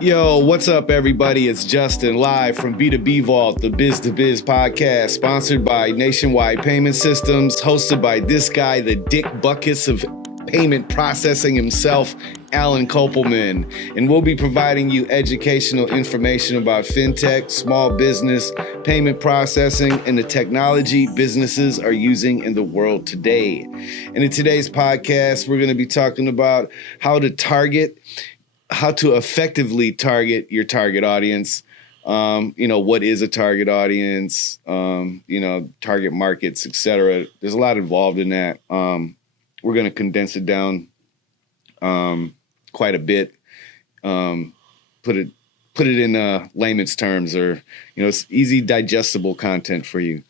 Yo, what's up, everybody? It's Justin live from B2B Vault, the Biz to Biz podcast, sponsored by Nationwide Payment Systems, hosted by this guy, the Dick Buckets of payment processing himself, Alan Kopelman. And we'll be providing you educational information about fintech, small business, payment processing, and the technology businesses are using in the world today. And in today's podcast, we're going to be talking about how to effectively target your target audience. What is a target audience, target markets, etc. There's a lot involved in that. We're going to condense it down quite a bit, put it in layman's terms, or, it's easy, digestible content for you.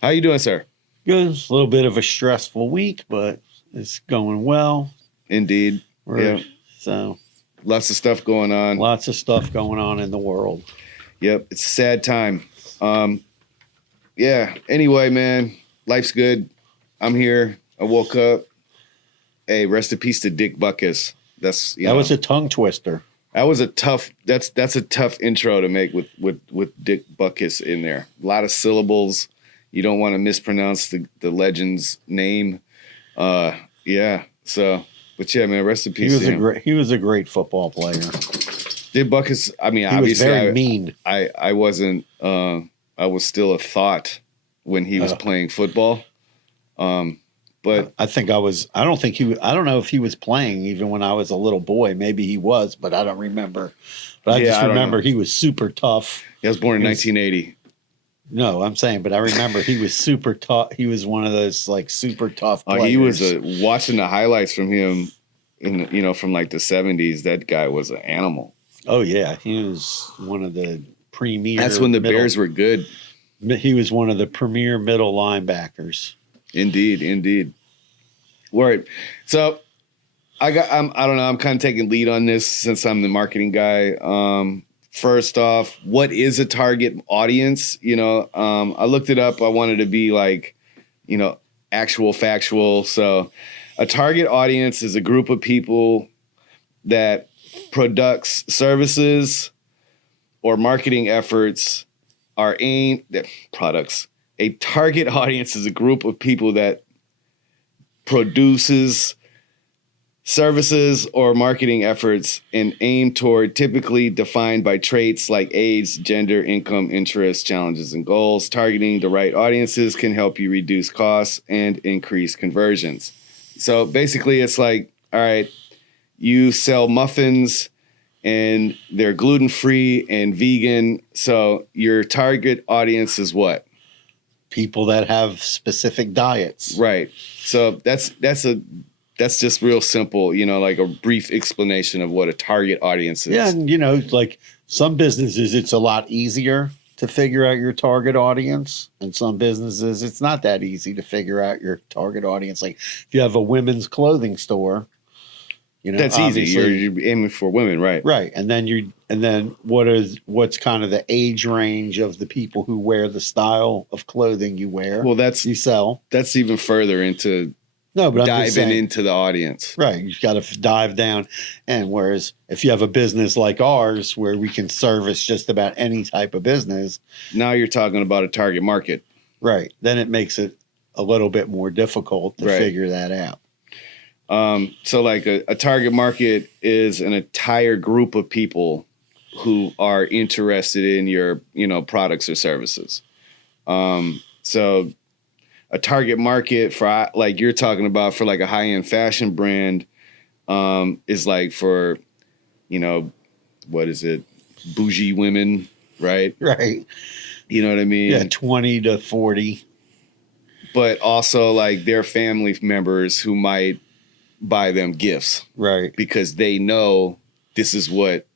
How you doing, sir? Good. It's a little bit of a stressful week, but it's going well. Indeed. Yeah. So lots of stuff going on. Lots of stuff going on in the world. Yep. It's a sad time. Anyway, man, life's good. I'm here. I woke up. Hey, rest in peace to Dick Buckus. That was a tongue twister. That was a tough. That's a tough intro to make with Dick Buckus in there. A lot of syllables. You don't want to mispronounce the legend's name. So. But yeah, man, rest in peace. He was a great football player. Dick Buckus, I mean, he obviously, was very mean. I wasn't. I was still a thought when he was playing football. But I don't know if he was playing even when I was a little boy. Maybe he was, but I don't remember. But I just remember he was super tough. He was born in 1980. No, I'm saying, but I remember he was super tough. He was one of those like super tough players. He was watching the highlights from him from like the 70s. That guy was an animal. Oh yeah, he was one of the premier. That's when the Bears were good. He was one of the premier middle linebackers. Indeed. Word. So I don't know. I'm kind of taking lead on this since I'm the marketing guy. First off, what is a target audience? I looked it up. I wanted to be like, actual factual. So a target audience is a group of people that products, services, or marketing efforts are aimed at products. A target audience is a group of people that produces services or marketing efforts and aim toward typically defined by traits like age, gender, income, interests, challenges, and goals. Targeting the right audiences can help you reduce costs and increase conversions. So basically it's like, all right, you sell muffins and they're gluten-free and vegan. So your target audience is what? People that have specific diets. Right. So that's just real simple, like a brief explanation of what a target audience is. Yeah, and like some businesses, it's a lot easier to figure out your target audience. And some businesses, it's not that easy to figure out your target audience. Like if you have a women's clothing store, that's easy. You're aiming for women, right? Right. And then what's kind of the age range of the people who wear the style of clothing you wear? Well, you sell. That's even further into diving into the audience. Right. You've got to dive down. And whereas if you have a business like ours where we can service just about any type of business. Now you're talking about a target market. Right. Then it makes it a little bit more difficult to figure that out. So like a target market is an entire group of people who are interested in your, products or services. So a target market for like you're talking about for like a high-end fashion brand is like for, what is it? Bougie women, right? Right. You know what I mean? Yeah, 20 to 40. But also like their family members who might buy them gifts. Right. Because they know this is what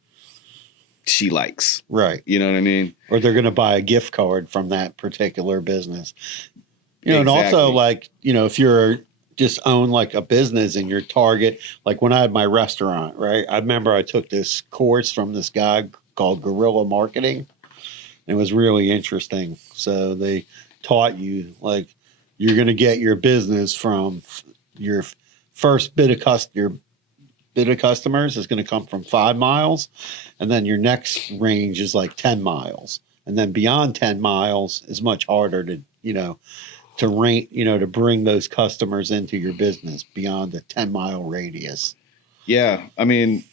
she likes. Right. You know what I mean? Or they're going to buy a gift card from that particular business. Exactly. And also like, if you're just own like a business and your target, like when I had my restaurant, right? I remember I took this course from this guy called Guerrilla Marketing. It was really interesting. So they taught you like you're going to get your business from your first bit of bit of customers is going to come from 5 miles. And then your next range is like 10 miles. And then beyond 10 miles is much harder to, to rank, to bring those customers into your business beyond a 10-mile radius. Yeah. I mean,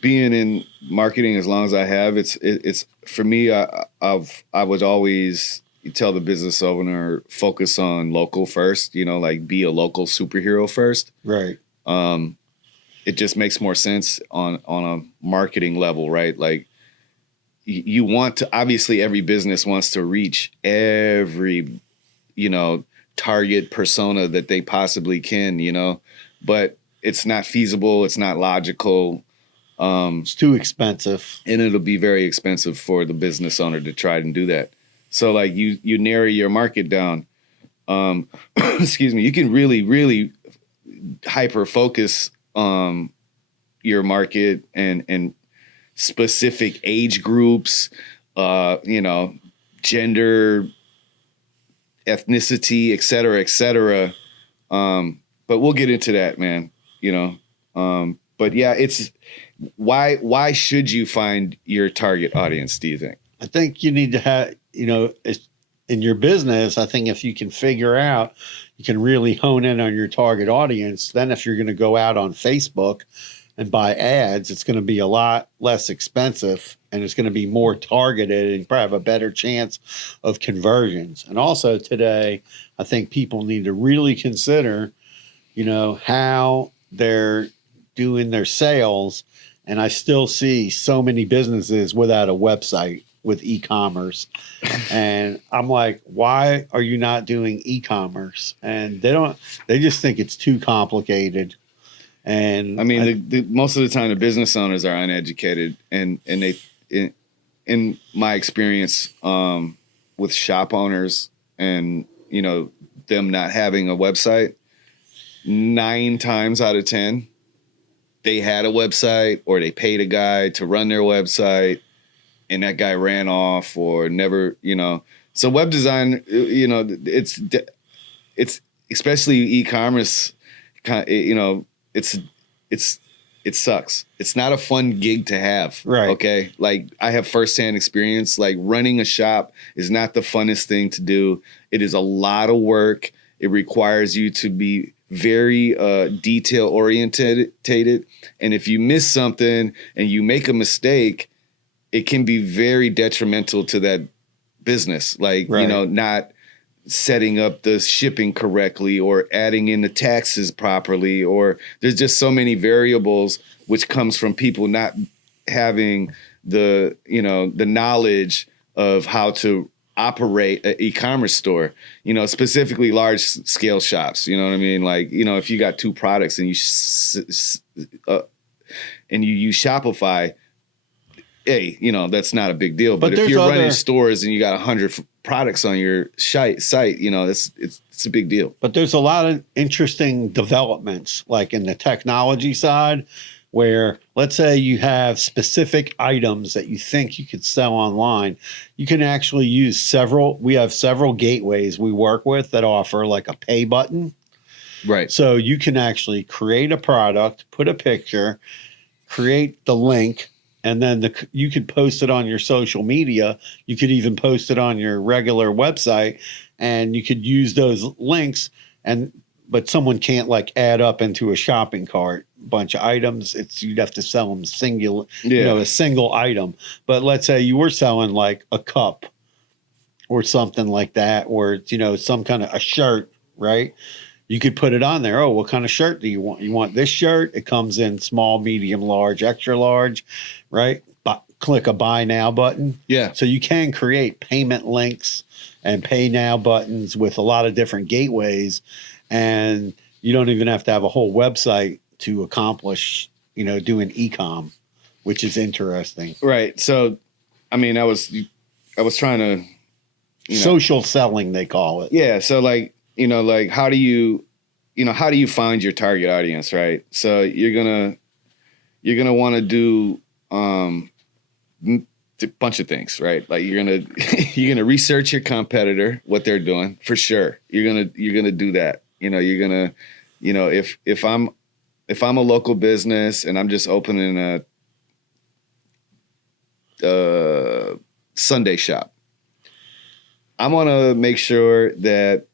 being in marketing as long as I have, it's for me, I would always tell the business owner, focus on local first, like be a local superhero first. Right. It just makes more sense on a marketing level, right? Like you want to, obviously every business wants to reach every, target persona that they possibly can, but it's not feasible. It's not logical. It's too expensive. And it'll be very expensive for the business owner to try and do that. So like you narrow your market down. Excuse me. You can really, really hyper focus your market and specific age groups, gender, ethnicity, et cetera, et cetera. But we'll get into that, man. But yeah, it's why should you find your target audience, do you think? I think you need to have, in your business, I think if you can figure out, you can really hone in on your target audience. Then if you're going to go out on Facebook and buy ads, it's going to be a lot less expensive and it's going to be more targeted and probably have a better chance of conversions. And also today, I think people need to really consider, how they're doing their sales. And I still see so many businesses without a website with e-commerce. And I'm like, why are you not doing e-commerce? And they just think it's too complicated. And I mean, the most of the time the business owners are uneducated and they, in my experience, with shop owners and, them not having a website, 9 times out of 10, they had a website or they paid a guy to run their website and that guy ran off or never, so web design, it's especially e-commerce, it sucks. It's not a fun gig to have. Right. Okay. Like I have firsthand experience, like running a shop is not the funnest thing to do. It is a lot of work. It requires you to be very detail oriented. And if you miss something and you make a mistake, it can be very detrimental to that business. Like, right. Not setting up the shipping correctly or adding in the taxes properly, or there's just so many variables which comes from people not having the knowledge of how to operate an e-commerce store, specifically large scale shops. You know what I mean? Like, if you got 2 products and you use Shopify, hey, that's not a big deal. But if you're running stores and you got 100 products on your site, it's a big deal. But there's a lot of interesting developments, like in the technology side, where let's say you have specific items that you think you could sell online. You can actually use we have several gateways we work with that offer like a pay button. Right. So you can actually create a product, put a picture, create the link, and then you could post it on your social media. You could even post it on your regular website, and you could use those links. But someone can't like add up into a shopping cart a bunch of items. You'd have to sell them singular, a single item. But let's say you were selling like a cup or something like that, or some kind of a shirt, right? You could put it on there. Oh, what kind of shirt do you want? You want this shirt? It comes in small, medium, large, extra large, right? Click a buy now button. Yeah. So you can create payment links and pay now buttons with a lot of different gateways. And you don't even have to have a whole website to accomplish, doing e-com, which is interesting. Right. So, I mean, I was trying to, social selling, they call it. Yeah. So like, how do you find your target audience, right? So you're gonna want to do a bunch of things, right? Like you're gonna research your competitor, what they're doing for sure. You're gonna do that. If I'm if I'm a local business and I'm just opening a Sunday shop, I want to make sure that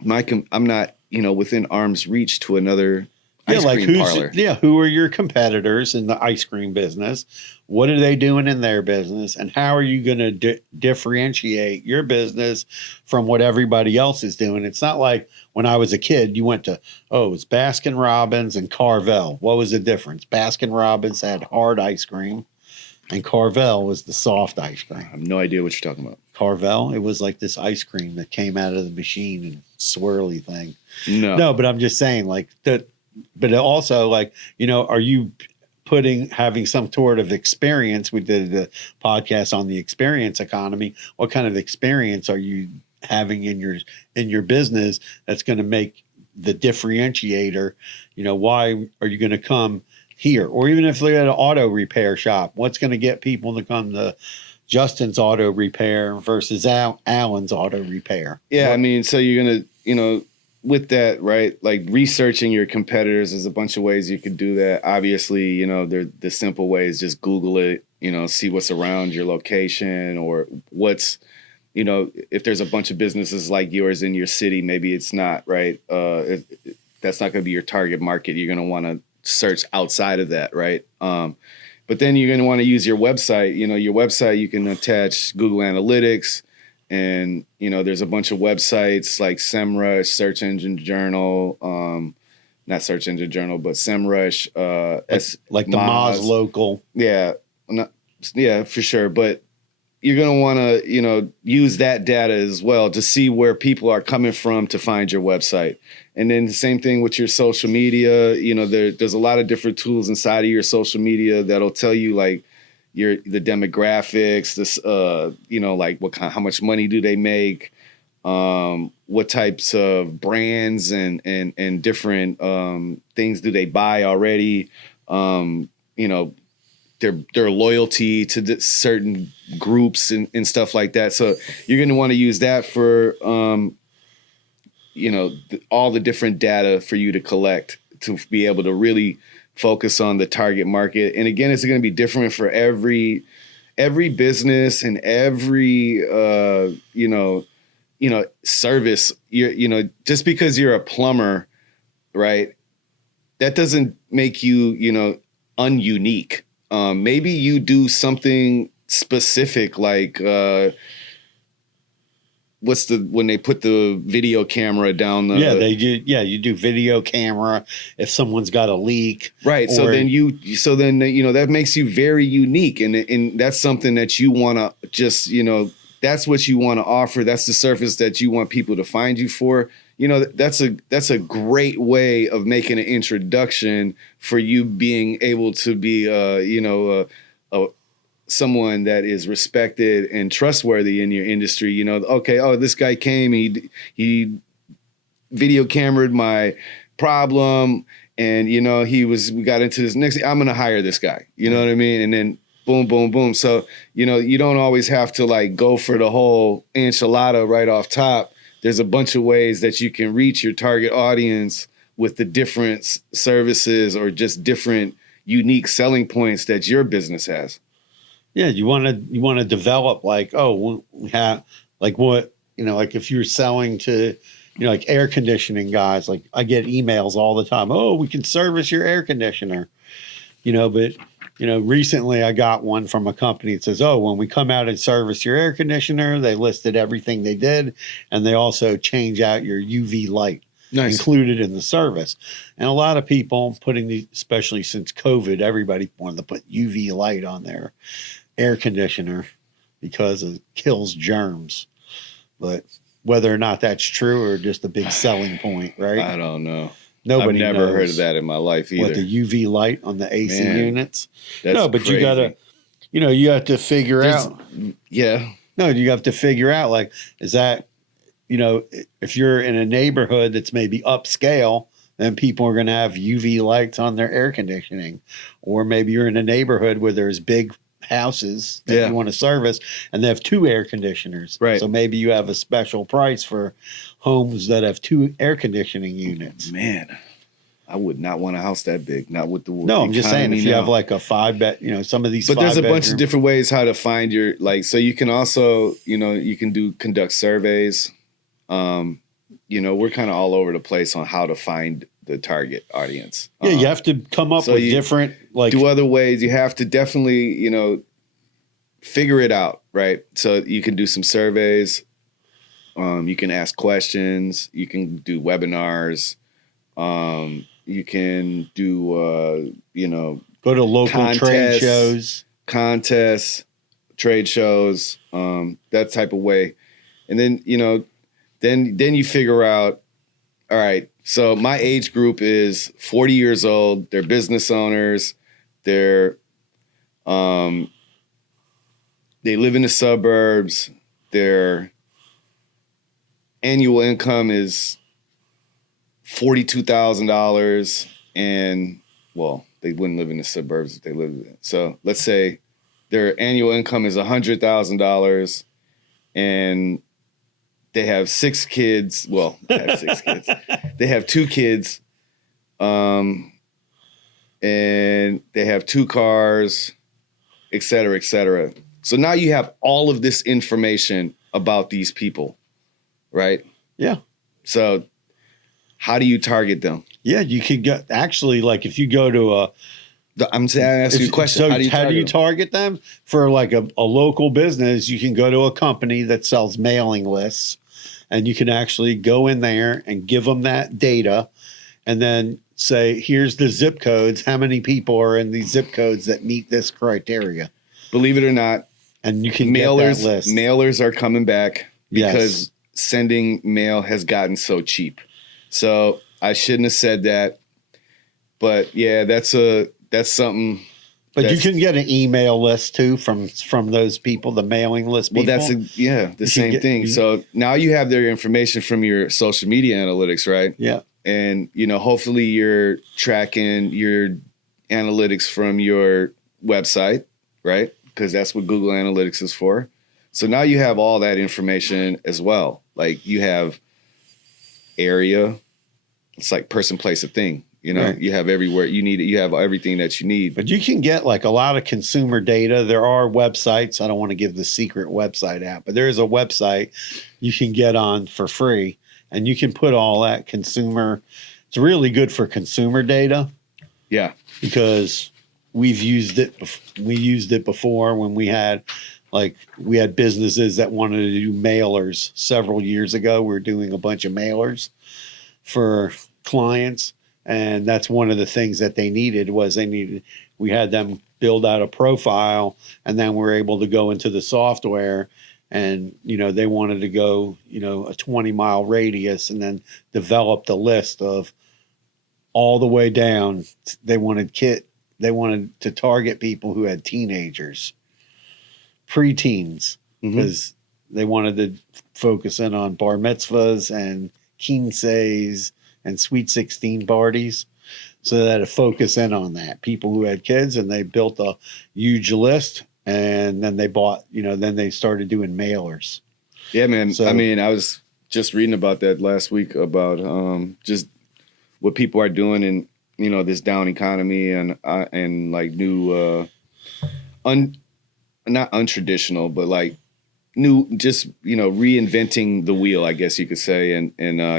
I'm not, within arm's reach to another ice cream parlor. Who are your competitors in the ice cream business? What are they doing in their business? And how are you going to differentiate your business from what everybody else is doing? It's not like when I was a kid, you went to, it's Baskin Robbins and Carvel. What was the difference? Baskin Robbins had hard ice cream and Carvel was the soft ice cream. I have no idea what you're talking about. Carvel, it was like this ice cream that came out of the machine and swirly thing. No, but I'm just saying like that. But also, like, are you having some sort of experience? We did a podcast on the experience economy. What kind of experience are you having in your business that's going to make the differentiator? Why are you going to come here? Or even if they're at an auto repair shop, what's going to get people to come to Justin's Auto Repair versus Alan's Auto Repair? Yeah, I mean, so you're going to, with that, right? Like researching your competitors, there's a bunch of ways you could do that. Obviously, the simple way is just Google it, see what's around your location or what's, if there's a bunch of businesses like yours in your city, maybe it's not, right? That's not going to be your target market. You're going to want to search outside of that, right? But then you're going to want to use your website. Your website, you can attach Google Analytics. And, there's a bunch of websites like SEMrush, Search Engine Journal, not Search Engine Journal, but SEMrush. Like the Moz Local. Yeah. For sure. But you're going to want to, use that data as well to see where people are coming from to find your website. And then the same thing with your social media. There's a lot of different tools inside of your social media that'll tell you like, the demographics, this, like how much money do they make, what types of brands and different things do they buy already, their loyalty to certain groups and stuff like that. So you're going to want to use that for, all the different data for you to collect to be able to really focus on the target market. And again, it's going to be different for every business and every, service. Just because you're a plumber, right, that doesn't make you, ununique. Maybe you do something specific like, when they put the video camera down the you do video camera if someone's got a leak, right? So then that makes you very unique, and that's something that you want to just that's what you want to offer. That's the service that you want people to find you for. That's a great way of making an introduction for you being able to be someone that is respected and trustworthy in your industry. This guy came, he video cameraed my problem, and we got into this next. I'm gonna hire this guy. You know what I mean? And then boom, boom, boom. So you don't always have to like go for the whole enchilada right off top. There's a bunch of ways that you can reach your target audience with the different services or just different unique selling points that your business has. Yeah, you want to develop like, we have like what, like if you're selling to, like air conditioning guys, like I get emails all the time. Oh, we can service your air conditioner, but recently I got one from a company that says, when we come out and service your air conditioner, they listed everything they did. And they also change out your UV light. Nice. Included in the service. And a lot of people especially since COVID, everybody wanted to put UV light on their air conditioner because it kills germs. But whether or not that's true or just a big selling point, right? I don't know. Nobody I've never heard of that in my life either. What, the UV light on the AC units? That's crazy. You gotta, you have to figure out. Yeah. No, you have to figure out like, is that, if you're in a neighborhood that's maybe upscale, then people are going to have UV lights on their air conditioning. Or maybe you're in a neighborhood where there's big houses that you want to service and they have 2 air conditioners. Right. So maybe you have a special price for homes that have 2 air conditioning units. Man. I would not want a house that big, not with the No, I'm just saying if you now. have like a 5 bed, some of these. But there's a bunch of bedroom- different ways how to find your so you can also, you can conduct surveys. We're kind of all over the place on how to find the target audience. Yeah, you have to come up with different do other ways. You have to definitely, figure it out, right? So you can do some surveys. You can ask questions. You can do webinars. You can do, go to local trade contests, trade shows, that type of way. And then, then you figure out, all right, so my age group is 40 years old. They're business owners. They live in the suburbs. Their annual income is $42,000, and they wouldn't live in the suburbs if they lived in it. So let's say their annual income is $100,000, and they have 6 kids. Well, they have 6 kids. They have 2 kids, and they have 2 cars, et cetera, et cetera. So now you have all of this information about these people, right? Yeah. So how do you target them? Yeah, you could go actually like if you go to I'm asking you a question. So how do you target them? For like a local business, you can go to a company that sells mailing lists, and you can actually go in there and give them that data, and then say, here's the zip codes. How many people are in these zip codes that meet this criteria? Believe it or not, and you can get that list. Mailers are coming back because sending mail has gotten so cheap. So I shouldn't have said that, but yeah, that's something. But you can get an email list too from those people, the mailing list people. Well, that's the same thing. So now you have their information from your social media analytics, right? Yeah. And hopefully you're tracking your analytics from your website, right? Because that's what Google Analytics is for. So now you have all that information as well. Like you have area. It's like person, place, a thing. Right. You have everywhere you need it. You have everything that you need. But you can get like a lot of consumer data. There are websites. I don't want to give the secret website out, but there is a website you can get on for free, and you can put all that consumer. It's really good for consumer data. Yeah. Because we've used it. We used it before when we had businesses that wanted to do mailers several years ago. We were doing a bunch of mailers for clients. And that's one of the things that they needed we had them build out a profile, and then we're able to go into the software, and, they wanted to go, a 20-mile radius, and then develop the list of all the way down. They wanted to target people who had teenagers, preteens, because they wanted to focus in on bar mitzvahs and quinces and Sweet 16 parties, so that it focus in on that. People who had kids, and they built a huge list, and then they bought, then they started doing mailers. Yeah, man. So, I mean, I was just reading about that last week about just what people are doing in, this down economy and like new, not untraditional, but like new, just, reinventing the wheel, I guess you could say. And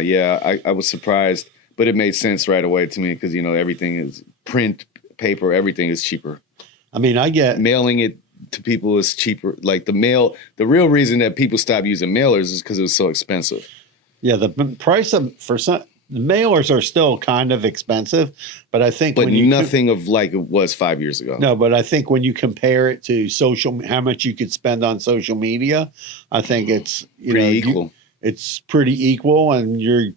yeah, I was surprised, but it made sense right away to me because, everything is print, paper, everything is cheaper. I mean, I get mailing it to people is cheaper. Like the real reason that people stopped using mailers is because it was so expensive. Yeah. The price the mailers are still kind of expensive, but I think nothing of like it was 5 years ago. No, but I think when you compare it to how much you could spend on social media, I think it's pretty equal. It's pretty equal, and you're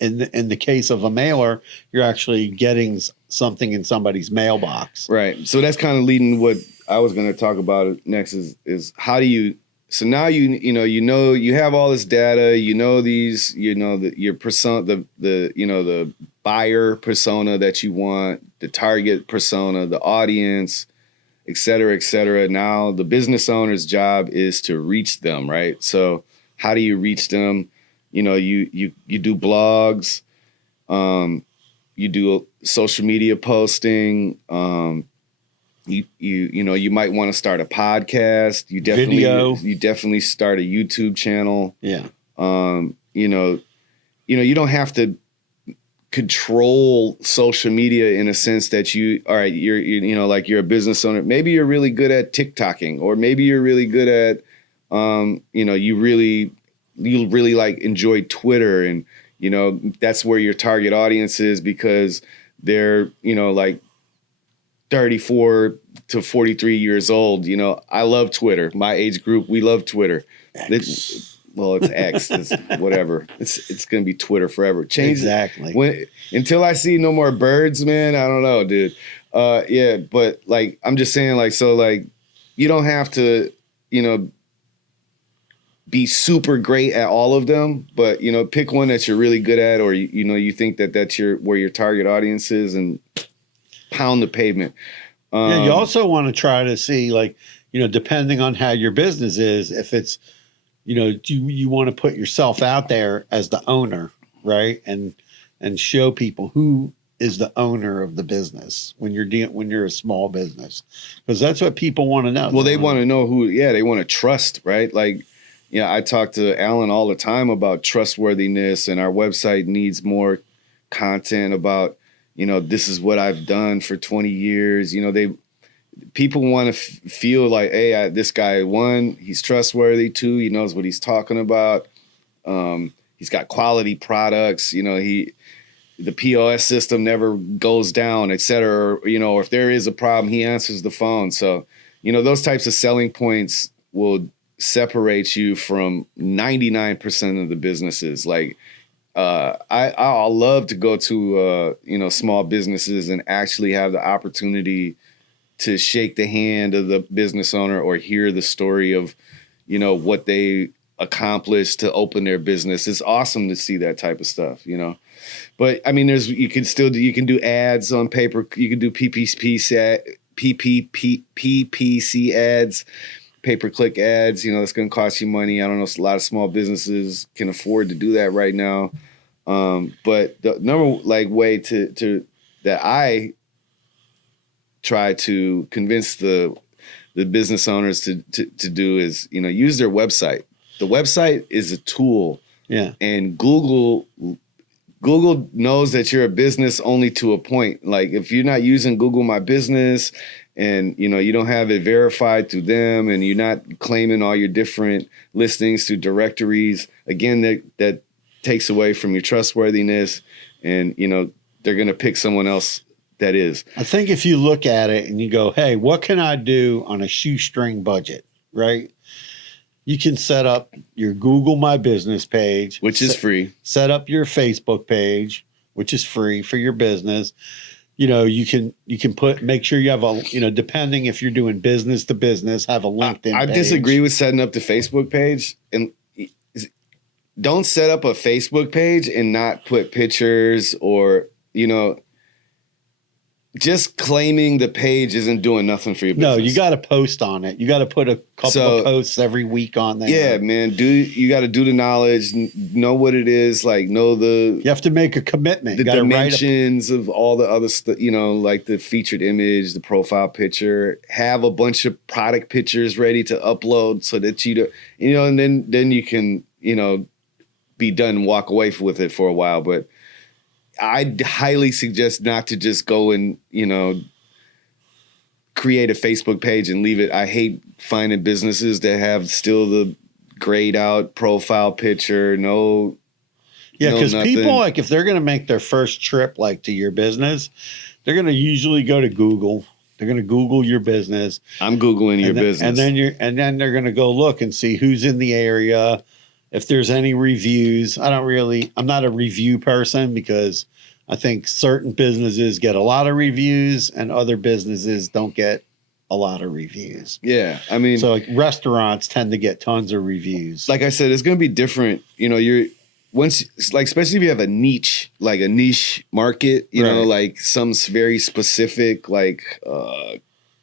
in the case of a mailer, you're actually getting something in somebody's mailbox. Right. So that's kind of leading what I was going to talk about next is how do you. So now you have all this data, your persona, the buyer persona that you want, the target persona, the audience, et cetera, et cetera. Now the business owner's job is to reach them, right? So how do you reach them? You do blogs, you do social media posting. You might want to start a podcast. You definitely start a YouTube channel. Yeah. You don't have to control social media in a sense that you're a business owner. Maybe you're really good at TikToking, or maybe you're really good at, you really like enjoy Twitter, and, that's where your target audience is, because they're, like 34 to 43 years old. I love Twitter. My age group, we love Twitter. It's X. It's whatever. It's going to be Twitter forever. Change exactly. Until I see no more birds, man. I don't know, dude. Yeah, but like I'm just saying, like, so like you don't have to, be super great at all of them, but pick one that you're really good at, or you think that's where your target audience is, and pound the pavement. You also want to try to see, like, depending on how your business is, if it's, do you want to put yourself out there as the owner, right? And show people who is the owner of the business when you're a small business, because that's what people want to know. Well, they want to know who. Yeah, they want to trust, right? Like, I talk to Alan all the time about trustworthiness, and our website needs more content about, this is what I've done for 20 years. People want to feel like, hey, this guy, one, he's trustworthy. Two, he knows what he's talking about. He's got quality products. The POS system never goes down, et cetera. Or if there is a problem, he answers the phone. So, those types of selling points will separate you from 99% of the businesses. Like, I'll love to go to, small businesses and actually have the opportunity to shake the hand of the business owner, or hear the story of, what they accomplished to open their business. It's awesome to see that type of stuff, But I mean, you can do ads on paper. You can do PPC ads, pay-per-click ads. That's going to cost you money. I don't know. A lot of small businesses can afford to do that right now. But the number way to that I try to convince the business owners to do is, use their website. The website is a tool. Yeah. And Google knows that you're a business only to a point. Like, if you're not using Google My Business, and you don't have it verified through them, and you're not claiming all your different listings through directories, again, that takes away from your trustworthiness, and they're going to pick someone else that is. I think if you look at it and you go, hey, what can I do on a shoestring budget, right? You can set up your Google My Business page, which is free. Set up your Facebook page, which is free for your business. You can make sure you have depending if you're doing business to business, have a LinkedIn I page. disagree with setting up the Facebook page, and don't set up a Facebook page and not put pictures, or, just claiming the page isn't doing nothing for your business. No, you got to post on it. You got to put a couple of posts every week on there. Yeah, man. You got to do the knowledge, know what it is, like know you have to make a commitment. The dimensions of all the other stuff, like the featured image, the profile picture, have a bunch of product pictures ready to upload so that and then you can, be done and walk away with it for a while. But I'd highly suggest not to just go and, create a Facebook page and leave it. I hate finding businesses that have still the grayed out profile picture. Because people, like, if they're going to make their first trip, like, to your business, they're going to usually go to Google. They're going to Google your business. I'm Googling your business. And then they're going to go look and see who's in the area, if there's any reviews. I'm not a review person, because I think certain businesses get a lot of reviews and other businesses don't get a lot of reviews. Yeah. I mean, so like restaurants tend to get tons of reviews. Like I said, it's going to be different. Especially if you have a niche market, like some very specific, like,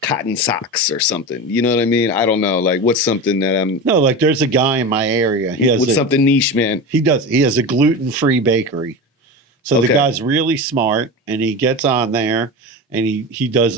cotton socks or something. You know what I mean? I don't know. Like, what's something that like there's a guy in my area. Something niche, man. He has a gluten-free bakery. So the Okay. guy's really smart, and he gets on there, and he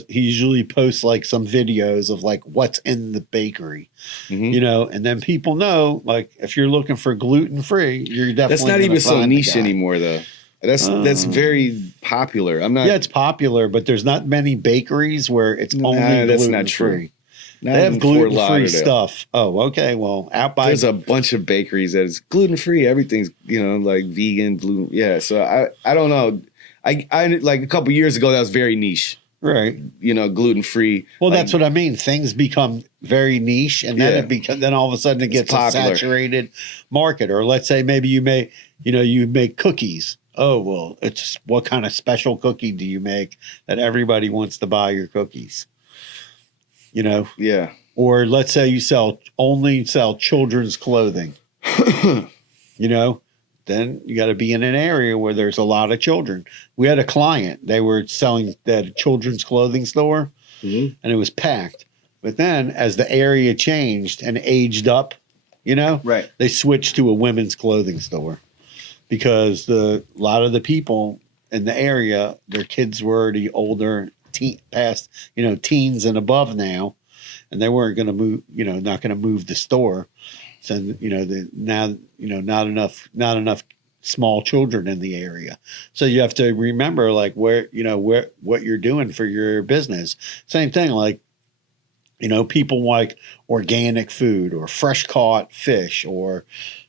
usually posts like some videos of like what's in the bakery, Mhm. you know, and then people know, like, if you're looking for gluten free, you're definitely That's not gonna even so find the niche guy. anymore, though. That's Oh. very popular. I'm not. Yeah, it's popular, but there's not many bakeries where it's Nah, only that's gluten not true. free. Not They have in Fort gluten free Lauderdale. stuff. Oh, okay. Well, out by There's a bunch of bakeries that is gluten free. Everything's, you know, like vegan, gluten. Yeah. So I don't know. I like a couple years ago that was very niche. right. You know, gluten free. Well, like, that's what I mean. Things become very niche, and then Yeah. then all of a sudden it gets a popular. saturated market. Or let's say maybe you make cookies. Oh well, it's what kind of special cookie do you make that everybody wants to buy your cookies? You know, Yeah. or let's say you only sell children's clothing. You know, then you got to be in an area where there's a lot of children. We had a client; they were selling that children's clothing store, Mhm. and it was packed. But then, as the area changed and aged up, you know, Right. they switched to a women's clothing store because a lot of the people in the area, their kids were already older, past, teens and above now, and they weren't going to move, not going to move the store. So, not enough small children in the area. So you have to remember, like, where what you're doing for your business. Same thing, like, people like organic food or fresh caught fish or,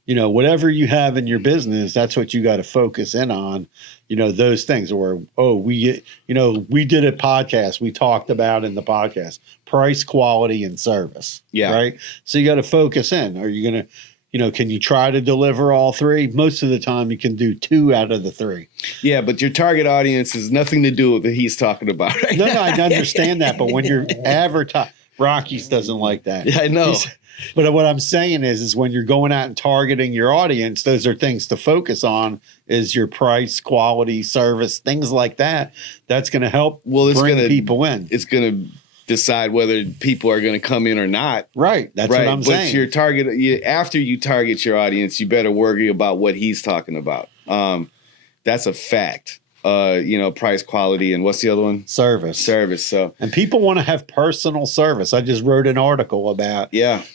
whatever you have in your business, that's what you got to focus in on, those things. Or, we did a podcast. We talked about in the podcast, price, quality, and service. Yeah. Right. So you got to focus in. Are you going to, can you try to deliver all three? Most of the time you can do 2 out of the 3. Yeah, but your target audience has nothing to do with what he's talking about. Right? No, I understand that. But when you're advertising, Rockies doesn't like that. Yeah, I know. But what I'm saying is when you're going out and targeting your audience, those are things to focus on, is your price, quality, service, things like that. That's going to help bring people in. It's going to decide whether people are going to come in or not. Right. That's what I'm saying. But your target, after you target your audience, you better worry about what he's talking about. That's a fact. Price, quality, and what's the other one? Service. So, and people want to have personal service. I just wrote an article about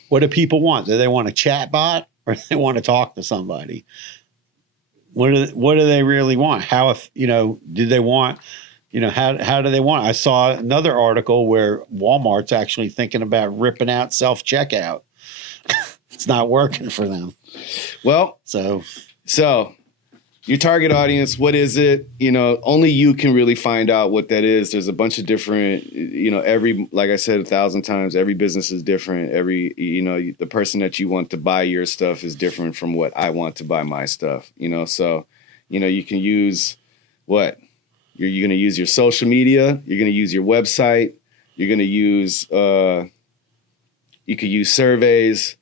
what do people want? Do they want a chat bot or do they want to talk to somebody? What do they really want? Do they want, how do they want? I saw another article where Walmart's actually thinking about ripping out self-checkout. It's not working for them. Well, so your target audience, what is it? Only you can really find out what that is. There's a bunch of different, like I said 1,000 times, every business is different. The person that you want to buy your stuff is different from what I want to buy my stuff, so, you can use what? You're going to use your social media. You're going to use your website. You're going to use, you could use surveys,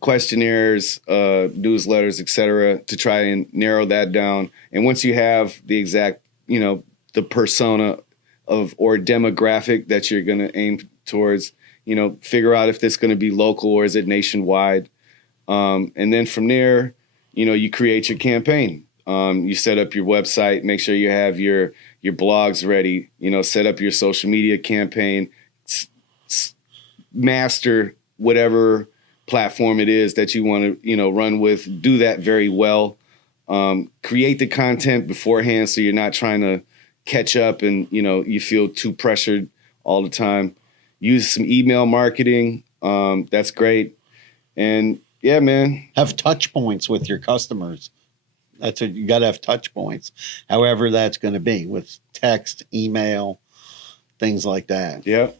questionnaires, newsletters, etc., to try and narrow that down. And once you have the exact, the persona or demographic that you're going to aim towards, figure out if this is going to be local or is it nationwide. And then from there, you create your campaign. You set up your website, make sure you have your blogs ready, set up your social media campaign, master whatever platform it is that you want to, run with. Do that very well. Create the content beforehand so you're not trying to catch up and, you feel too pressured all the time. Use some email marketing. That's great. And yeah, man. Have touch points with your customers. You got to have touch points, however that's going to be, with text, email, things like that. Yep,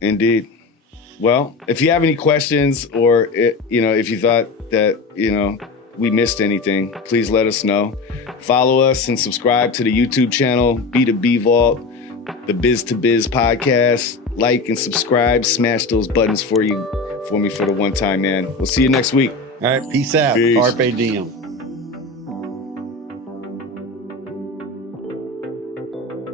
indeed. Well, if you have any questions or, if you thought that, we missed anything, please let us know. Follow us and subscribe to the YouTube channel, B2B Vault, the Biz to Biz podcast. Like and subscribe, smash those buttons for me for the one time, man. We'll see you next week. All right. Peace out. Peace. Carpe diem.